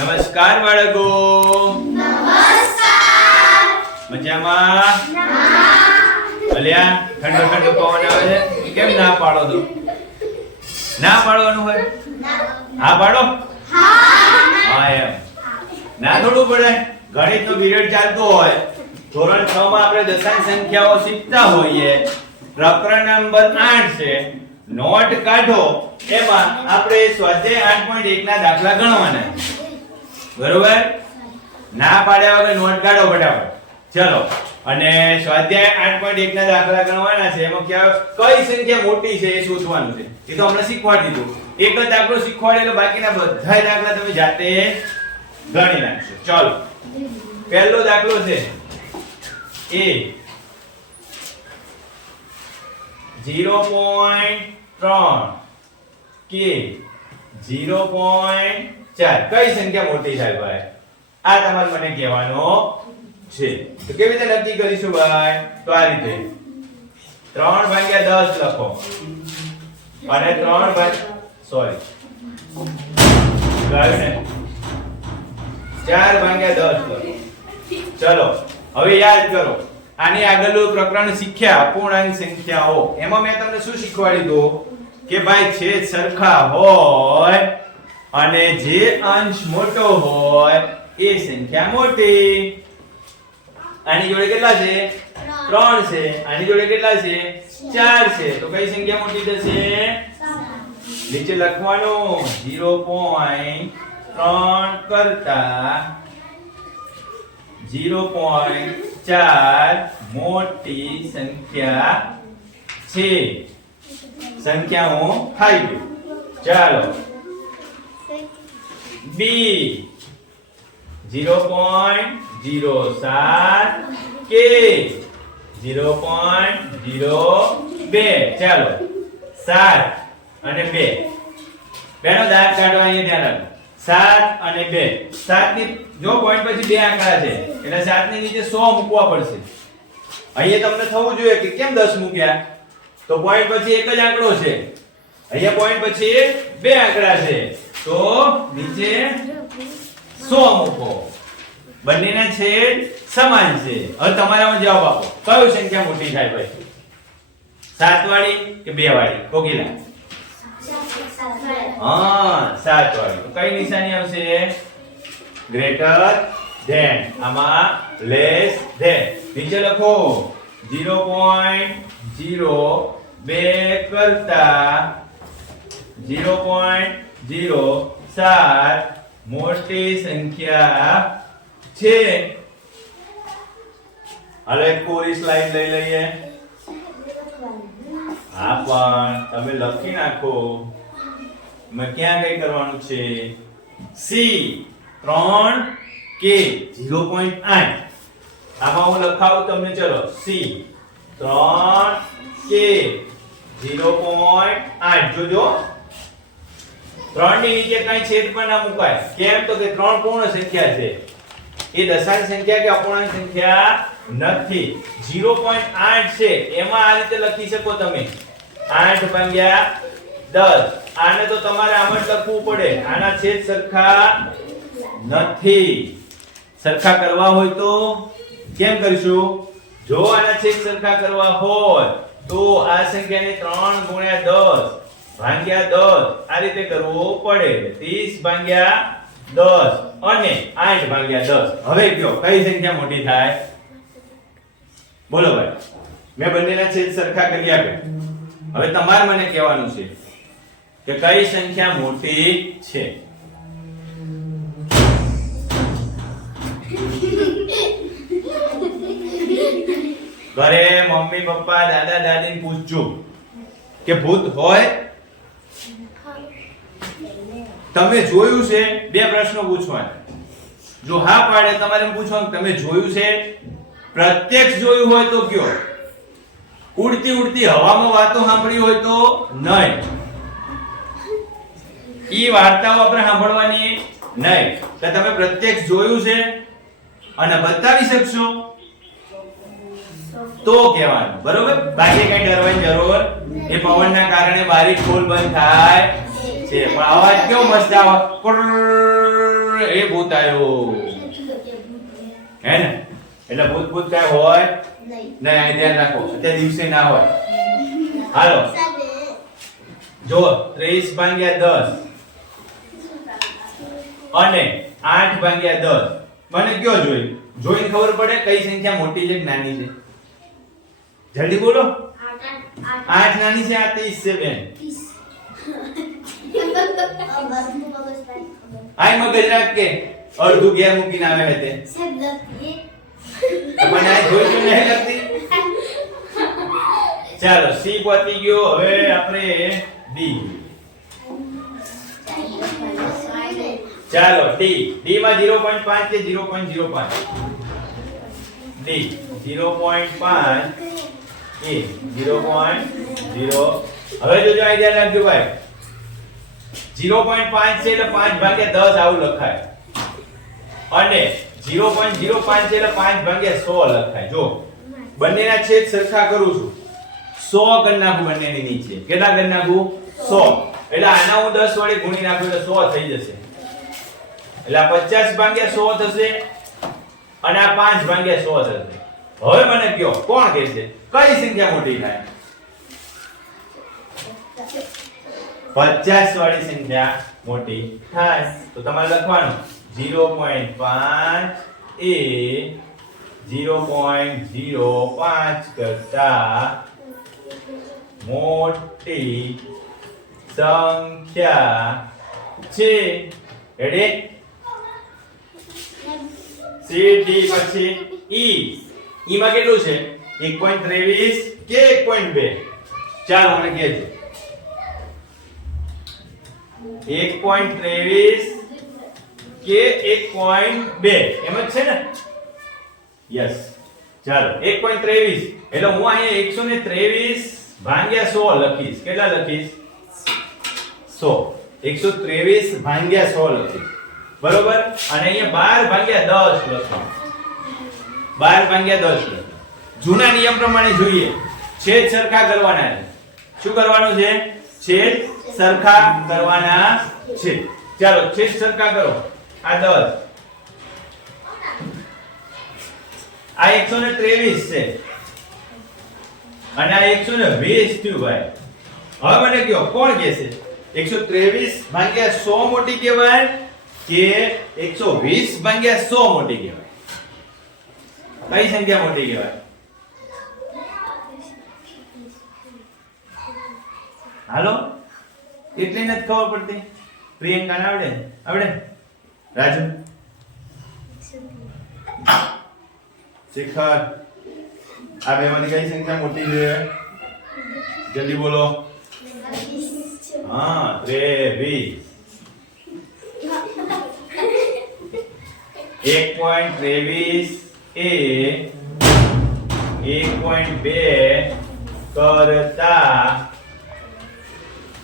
નમસ્કાર બાળકો. નમસ્કાર. મજામાં? અલ્યા ઠંડો ઠંડો પવન આવે છે, કેમ ના પાડો તો? ના પાડવાનું હોય? હા પાડો. હા એમ ના થોડું પડે. ગણિતનો પીરિયડ ચાલતો હોય, ધોરણ 6 માં આપણે દશાંશ સંખ્યાઓ શીખતા હોઈએ. પ્રકરણ નંબર 8 છે, નોટ કાઢો. એમાં આપણે સ્વાધ્યાય 8.1 ના દાખલા ગણવાના. બરોબર? ના પાડ્યા વગર નોટ કાઢો ફટાફટ. ચલો. અને સ્વાધ્યાય 8.1 ના દાખલા ગણવાના છે. એમાં કઈ સંખ્યા મોટી છે એ શોધવાનું છે. એ તો આપણે શીખવાડી દીધું. એક જ દાખલો શીખવાડેલો, બાકીના બધા દાખલા તમે જાતે ગણી નાખશો. ચલો. પહેલો દાખલો છે a 0.3 k 0.4. કઈ સંખ્યા મોટી થાય ભાઈ? આ તમારે મને કહેવાનો છે. તો કેવી રીતે નક્કી કરીશું ભાઈ? તો આ રીતે 3/10 લખો અને 4/10 લખો. ચલો હવે યાદ કરો. આની આગળનું પ્રકરણ શીખ્યા અપૂર્ણાંક સંખ્યાઓ. એમાં મેં તમને શું શીખવાડી દો કે ભાઈ છેદ સરખા હોય અને જે અંશ મોટો હોય એ સંખ્યા મોટી. આની જોડે કેટલા છે? 3 છે. આની જોડે કેટલા છે? 4 છે. તો કઈ સંખ્યા મોટી થશે? નીચે લખવાનું 0.3 કરતા 0.4 મોટી સંખ્યા છે. સંખ્યાઓ ખાઈ ગયું. ચાલો b 0.07 k 0.02. ચાલો 7 અને 2 બેનો દાંત કાઢવાની ધ્યાન રાખો. 7 અને 2. 7 ની જો પોઈન્ટ પછી બે આંકડા છે એટલે 7 ની નીચે 100 મૂકવા પડશે. અહીંયા તમને થવું જોઈએ કે કેમ 10 મૂક્યા? તો પોઈન્ટ પછી એક જ આંકડો છે. અહીંયા પોઈન્ટ પછી બે આંકડા છે તો નીચે 100 મૂકો. બંનેના છેદ સમાન છે. હવે તમારામાં જવાબ આપો. કયો સંખ્યા મોટી થાય ભાઈ? 7 વાળી કે 2 વાળી? કોકિલા? હા 7 વાળી. તો કઈ નિશાની આવશે? Greater than. આમાં લેસ ધેન. નીચે લખો 0.02 કરતા 0.07 મોટી સંખ્યા છે. હાલો એક પૂરી સ્લાઇડ લઈ લઈએ. હા પણ તમે લખી નાખો. મેં ક્યાં કઈ કરવાનું છે? c 3 k 0.8. આમાં હું લખાવું તમને. ચલો c 3 k 0.8. જોજો 3 ની નીચે કઈ છેદ પણ ના મુકાય. કેમ? તો કે 3 પૂર્ણ સંખ્યા છે. એ દશાંશ સંખ્યા કે અપૂર્ણાંક સંખ્યા નથી. 0.8 છે એમાં આ રીતે લખી શકો તમે 8/10. આને તો તમારે આમ જ લખવું પડે. આના છેદ સરખા નથી. સરખા કરવા હોય તો કેમ કરીશું? જો આના છેદ સરખા કરવા હોય તો આ સંખ્યાને 3 × 10 / 10 આ રીતે કરવું પડે. 30/10 અને 8/10. હવે કયો કઈ સંખ્યા મોટી થાય? બોલો ભાઈ. મેં બંનેના છેદ સરખા કરી આપ્યા. હવે તમારે મને કહેવાનું છે કે કઈ સંખ્યા મોટી છે? ઘરે મમ્મી પપ્પા દાદા દાદીને પૂછજો કે ભૂત હોય? તમે જોયું છે? બે પ્રશ્નો પૂછવાના. જો હા પાડે તમારે પૂછવાનું તમે જોયું છે? પ્રત્યક્ષ જોયું હોય તો કયો. ઉડતી ઉડતી હવામાં વાતો સાંભળી હોય તો નહીં. ઈ વાર્તાઓ આપણે સાંભળવાની નહીં. તો તમે પ્રત્યક્ષ જોયું છે અને બતાવી શકશો તો કહેવાનું. બરોબર? બાકી કઈ ડરવાની જરૂર. એ પવનના કારણે બારી ખોલ બંધ થાય છે પણ અવાજ કેવો મસ્ત આવે. એ ભૂત આવ્યો હે ને એટલે ભૂત કાંઈ હોય નહીં આ ધ્યાન રાખો અત્યારે દિવસે ના હોય હાલો જો 30 ભાગ્યા 10 અને 8 ભાગ્યા 10 મને કયો જોઈને ખબર પડે કઈ સંખ્યા મોટી છે કે નાની છે જલ્દી બોલો 8 નાની છે આ 30 છે બેન આઈ મગજ રાખ કે અડધું ઘેર મૂકીને આવે હે તે મને આ જોઈ નહીં લગતી ચાલો સી પતી ગયો હવે આપણે ડી ચાલો ડી માં 0.5 કે 0.05 ડી 0.5 એ 0.0 હવે જોજો આ ધ્યાન રાખજો ભાઈ 0.5 છે એટલે 5 ભાગ્યા 10 આવું લખાય અને 0.05 છે એટલે 5 ભાગ્યા 100 લખાય જો બંનેના છેદ સરખા કરું છું 100 કરી નાખું બંનેની નીચે કેટલા કરી નાખું 100 એટલે આના હું 10 વડે ગુણી નાખું એટલે 100 થઈ જશે એટલે આ 50 ભાગ્યા 100 થશે અને આ 5 ભાગ્યા 100 થશે હવે મને કયો કોણ કહેશે કઈ સંખ્યા મોટી થાય 50 વાળી સંખ્યા મોટી થાય તો તમારે લખવાનું 0.5 એ 0.05 કરતા મોટી સંખ્યા છે રેડી સી ડી પછી ઈ માં કેટલું છે 1.23 કે 1.2 ચાલો મને કહેજો 1.23 કે 1.2 એમ જ છે ને યસ ચાલો 1.23 એટલે હું અહીંયા 123 ભાગ્યા 100 લખીશ કેટલા લખીશ 100 123 ભાગ્યા 100 લખીશ બરોબર અને અહીંયા 12 ભાગ્યા 10 લખો 12 ભાગ્યા 10 લખો જૂના નિયમ પ્રમાણે જોઈએ છેદ સરખા કરવાના છે શું કરવાનું છે છેદ સરખા કરવાના છે ચાલો છેદ સરખા કરો આ 10 આ 123 છે અને આ 120 થયું ભાઈ હવે મને કયો કોણ કહેશે 123 ભાગ્યા 100 મોટી કહેવાય કે 120 ભાગ્યા 100 મોટી કહેવાય કઈ સંખ્યા મોટી કહેવાય હાલો એટલે નથી ખબર પડતી પ્રિયંકા આવડે રાજુ શિખર આ બેમાંથી કઈ સંખ્યા મોટી છે જલ્દી બોલો હા 23 1.23 એ 1.2 કરતા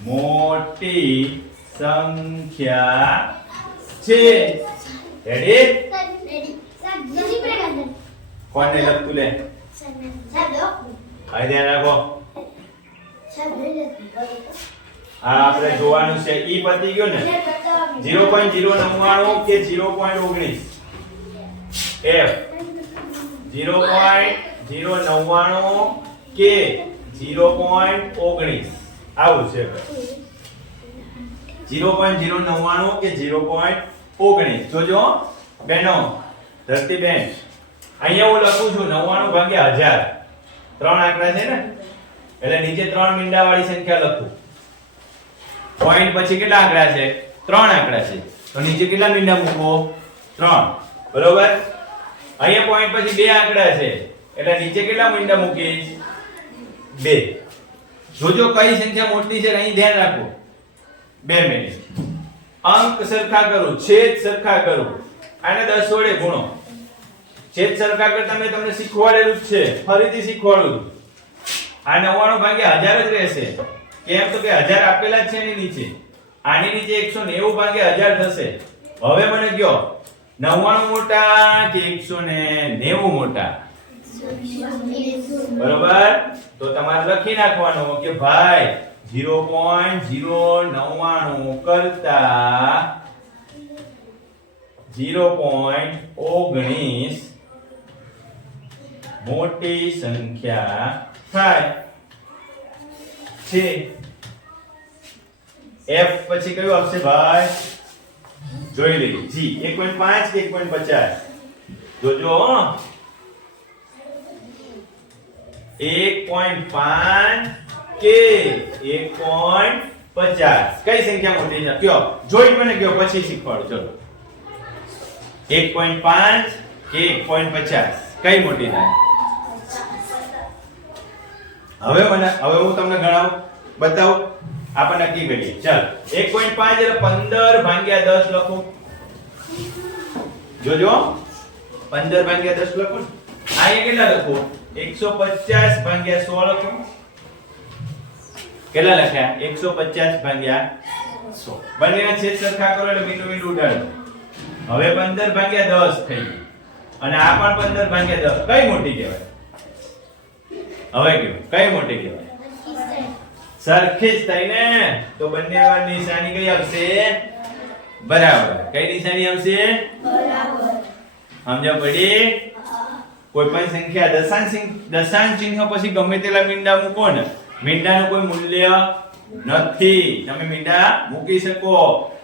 મોટી સંખ્યા છે રેડી કોને લખતું લે આ ધ્યાન રાખો આ આપણે જોવાનું છે ઈ પતી ગયો ને 0.099 કે 0.19 f 0.099 કે 0.19 આવું છે 0.099 કે 0.19 જોજો બેનો ધરતી બેન અહીંયા હું લખું છું 99 ભાગ્યા 1000 ત્રણ આંકડા છે ને એટલે નીચે ત્રણ મીંડા વાળી સંખ્યા લખું પોઈન્ટ પછી કેટલા આંકડા છે ત્રણ આંકડા છે તો નીચે કેટલા મીંડા મૂકો ત્રણ બરોબર અહીંયા પોઈન્ટ પછી બે આંકડા છે એટલે નીચે કેટલા મીંડા મૂકીશ બે જોજો કઈ સંખ્યા મોટી છે અહીં ધ્યાન રાખો 2 મિનિટ અંક સરખા કરું છેદ સરખા કરું આને 10 વડે ગુણો છેદ સરખા કરતા મેં તમને શીખવાડેલું જ છે ફરીથી શીખવાડું આ 99 ભાગ્યા 1000 જ રહેશે કેમ તો કે 1000 આપેલા જ છે એની નીચે આની નીચે 190 ભાગ્યા 1000 થશે હવે મને કયો 99 મોટા કે 190 મોટા બરોબર તો તમારે લખી નાખવાનું કે ભાઈ 0.099 કરતા 0.19 મોટી સંખ્યા થાય છે. F પછી કયું આવશે ભાઈ? જોઈ લઈએ. G 1.5 કે 1.50? જોજો 1.5 કે 1.50 કઈ સંખ્યા મોટી છે કયો? જોઈ મને કયો પછી શીખવાડો. ચલો 1.5 કે 1.50 કઈ મોટી થાય? હવે હું તમને ગણાવું બતાવું આપણે નક્કી કરીએ. ચાલ 1.5 એટલે 15 ભાગ્યા 10 લખો. જોજો 15 ભાગ્યા 10 લખો. આ કેટલા લખો? 150 ભાગ્યા 100 લખો. કેટલા લખ્યા? 150 ભાગ્યા 100. બંનેના છેદ સરખા કરો એટલે મીંડું મીંડું ઉડાડો. હવે 15 ભાગ્યા 10 થઈ ગયું અને આ પણ 15 ભાગ્યા 10 કઈ મોટી કહેવાય? હવે કયો કઈ મોટી કહેવાય? સરખી જ થઈ ને, તો બંને વાર નિશાની કઈ આવશે? બરાબર. કઈ નિશાની આવશે? બરાબર. સમજ પડી? કોઈ પણ સંખ્યા દશાંશ ચિહ્ન પછી ગમે તેટલા મીંડા મૂકો ને, મીંડાનું કોઈ મૂલ્ય નથી. તમે મીંડા મૂકી શકો.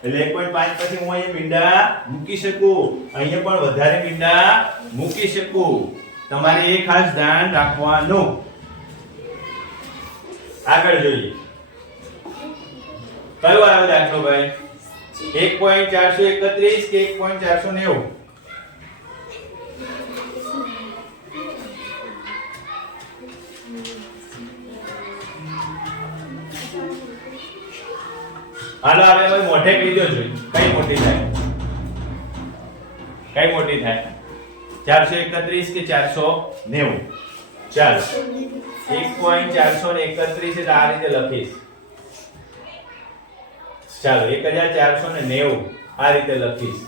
એટલે 1.5 પછી હું અહીંયા મીંડા મૂકી શકું, અહીંયા પણ વધારે મીંડા મૂકી શકું. તમારે એ ખાસ ધ્યાન રાખવાનું. આગળ જોઈએ. કયો આવ્યો દાખલો ભાઈ? 1.431 કે 1.490? હાલો આપણે ભાઈ મોઢે કહી દો જોઈએ કઈ મોટી થાય? કઈ મોટી થાય? 431 કે 490? ચાલો 1.431 એટલે આ રીતે લખીશ. ચાલો 1490 આ રીતે લખીશ.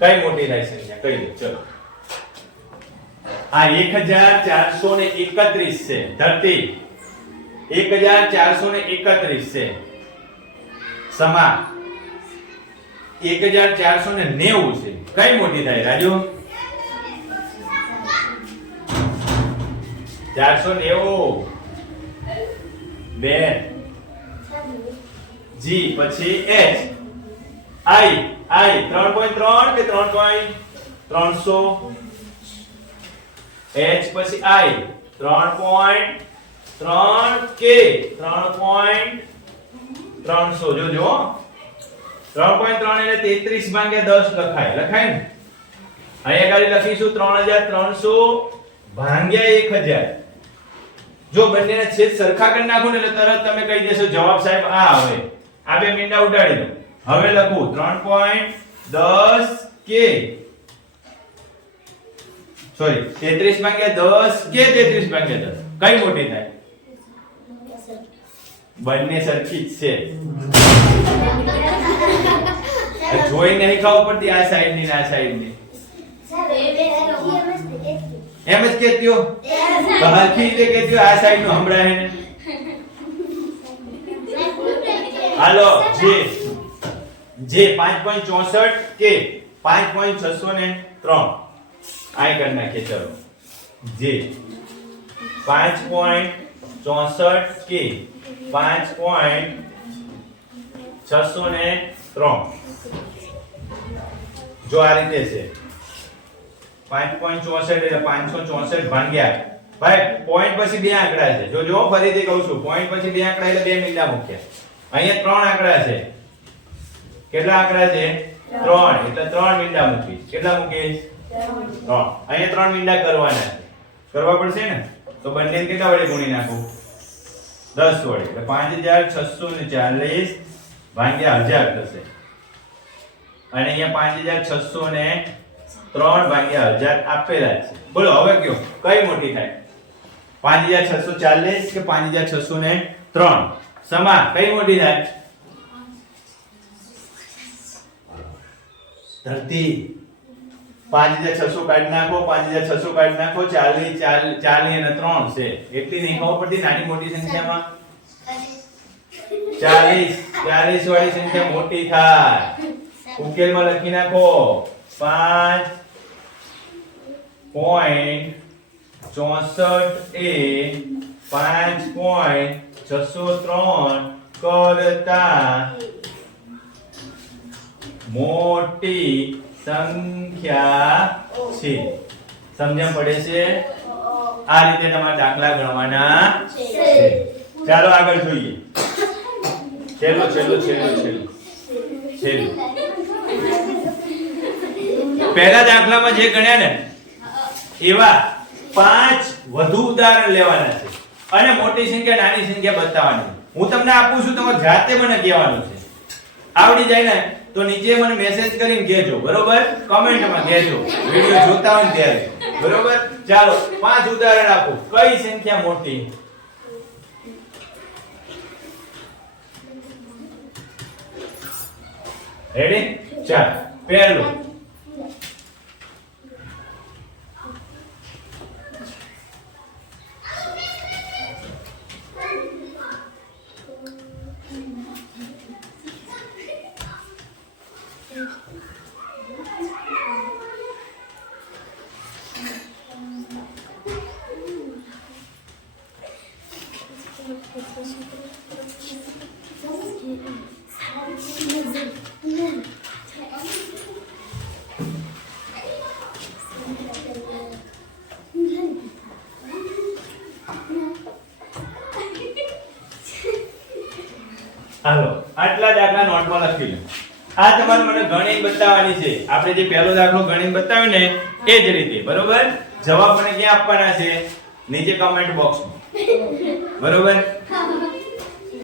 કઈ મોટી થાય સંખ્યા કહી દો. ચલો આ 1431 છે. ધરતી 1431 છે. સમા 1490 છે. કઈ મોટી થાય રાજુ? 490. બે G પછી H I 3.3 કે 3.300? H પછી I 3.3 કે 3.300? જોજો 3.3 એટલે 33 ભાગ્યા 10 લખાય ને? અહીંયા ખાલી લખીશું 3300 ભાગ્યા 1000. જો બંનેના છેદ સરખા કરી નાખો ને એટલે તરત તમે કહી દેશો જવાબ સાહેબ આ આવે. આ બે મીંડા ઉડાડી દો. હવે લખું 3.10 કે 33 ભાગ્યા 10 કે 33 ભાગ્યા 10 કઈ મોટી થાય? બંને સરખી જ છે. જોઈ નહીં ખાવ પડતી આ સાઈડ ની આ સાઈડ ની. એમ જ કેત્યો હરખી રીતે કેત્યો આ સાઈડ નું હમણાં હે. હાલો જે 5.64 કે 5.603 આય કરી નાખીએ. ચલો જે 5.64 કે 5.603 જો આ રીતે છે 5.64 એટલે 564 ભાગ્યા ભાઈ પોઈન્ટ પછી બે આંકડા છે. જો ફરીથી કહું છું પોઈન્ટ પછી બે આંકડા એટલે બે મીંડા મૂક્યા. અહીંયા ત્રણ આંકડા છે. કેટલા આંકડા છે? 3 એટલે 3 મીંડા મૂકી. કેટલા મૂકીશ? 3. અહીંયા 3 મીંડા કરવાના છે. કરવા પડશે ને? તો બંનેને કેટલા વડે ગુણી નાખો? 10 વડે. એટલે 5640 ભાગ્યા 1000 થશે. અને અહીંયા 5603 ભાગ્યા 1000 આપેલા છે. બોલો હવે કયો કઈ મોટી થાય? 5640 કે 5603? સમા કઈ મોટી થાય? ધરતી 5600 કાઢી નાખો. 5600 કાઢી નાખો. 40 અને 3 છે. એટલી નહીં ખબર પડતી નાની મોટી સંખ્યામાં 40 વાળી સંખ્યા મોટી થાય. ઉકેલમાં લખી નાખો 5.64 એ 5.603 કરતા મોટી સંખ્યા છે. સમજણ પડે છે? આ રીતે તમારા દાખલા ગણવાના છે. ચાલો આગળ જોઈએ. છેલ્લું પહેલા દાખલામાં જે ગણ્યા ને એવા 5 વધુ ઉદાહરણ લેવાના છે અને મોટી સંખ્યા નાની સંખ્યા બતાવવાની. હું તમને આપું છું, તમારે જાતે મને કહેવાનું છે. આવડી જાય ને તો નીચે મને મેસેજ કરીને કહેજો, બરોબર? કમેન્ટમાં કહેજો વિડિયો જોતા હોય ત્યારે, બરોબર? ચાલો 5 ઉદાહરણ આપો. કઈ સંખ્યા મોટી? રેડી? ચાલ પહેલું હાલો આટલા દાખલા નોટમાં લખી લો. આ તમારે મને ગણીને બતાવવાની છે. આપણે જે પહેલો દાખલો ગણીને બતાવ્યો ને એ જ રીતે, બરોબર? જવાબ મને ક્યાં આપવાના છે? નીચે કમેન્ટ બોક્સમાં, બરોબર?